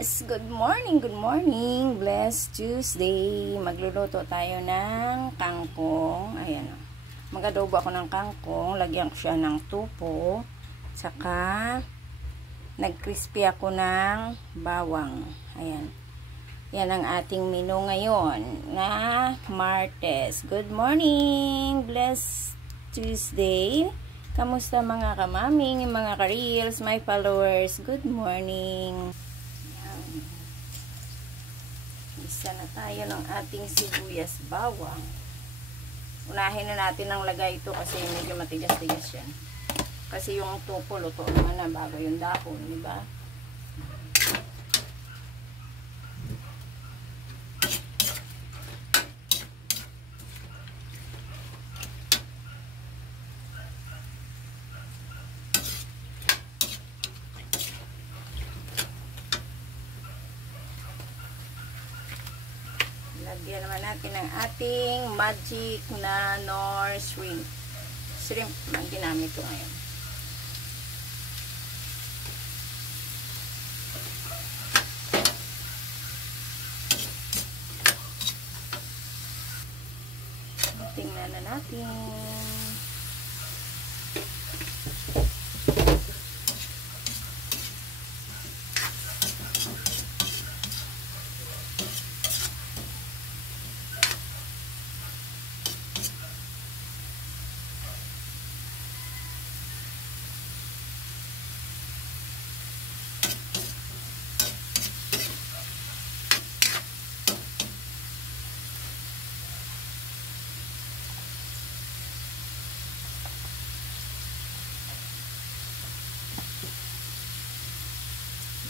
Yes, good morning, blessed Tuesday. Magluluto tayo ng kangkong. Ayan o. Mag-adobo ako ng kangkong. Lagyan ko siya ng tupo. Saka, nag-crispy ako ng bawang. Ayan. Yan ang ating menu ngayon na Martes. Good morning, blessed Tuesday. Kamusta mga kamaming, mga ka-reels, my followers? Good morning. Isa na tayo ng ating sibuyas bawang. Unahin na natin ang lagay ito kasi medyo matigas-tigas yan. Kasi yung tupo, luto naman na bago yung dahon, di ba? Lagyan naman natin ang ating magic na Knorr shrimp. Shrimp ang ginamit ko ngayon. Tingnan na natin.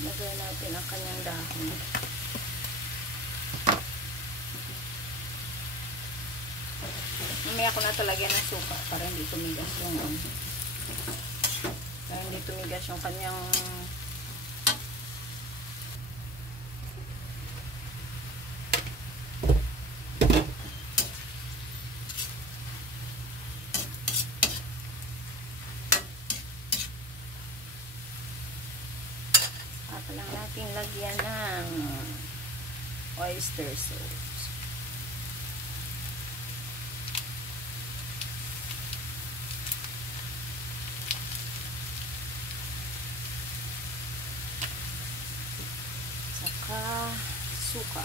Lagay natin ang kanyang dahon. Mamaya ko na talagyan ng suka para hindi tumigas yung kanyang lang natin lagyan ng oyster sauce. Saka suka.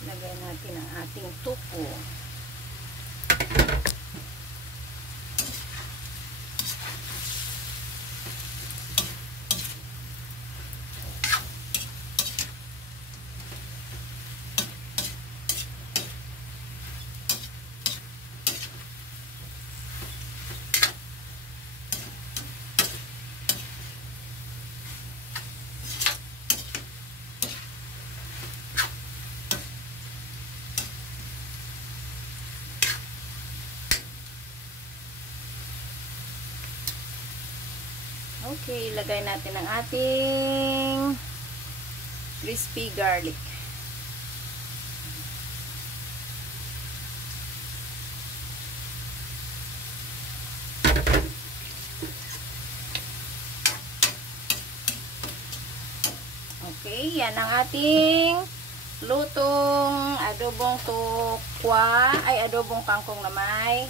Lagay natin ang ating tupo. Okay, ilagay natin ang ating crispy garlic. Okay, yan ang ating lutong adobong tokwa, ay adobong kangkong na may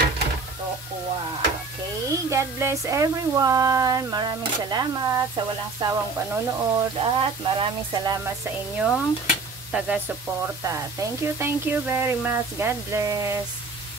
tokwa. Okay, God bless everyone. Maraming salamat sa walang sawang panonood at maraming salamat sa inyong taga-suporta. Thank you very much. God bless.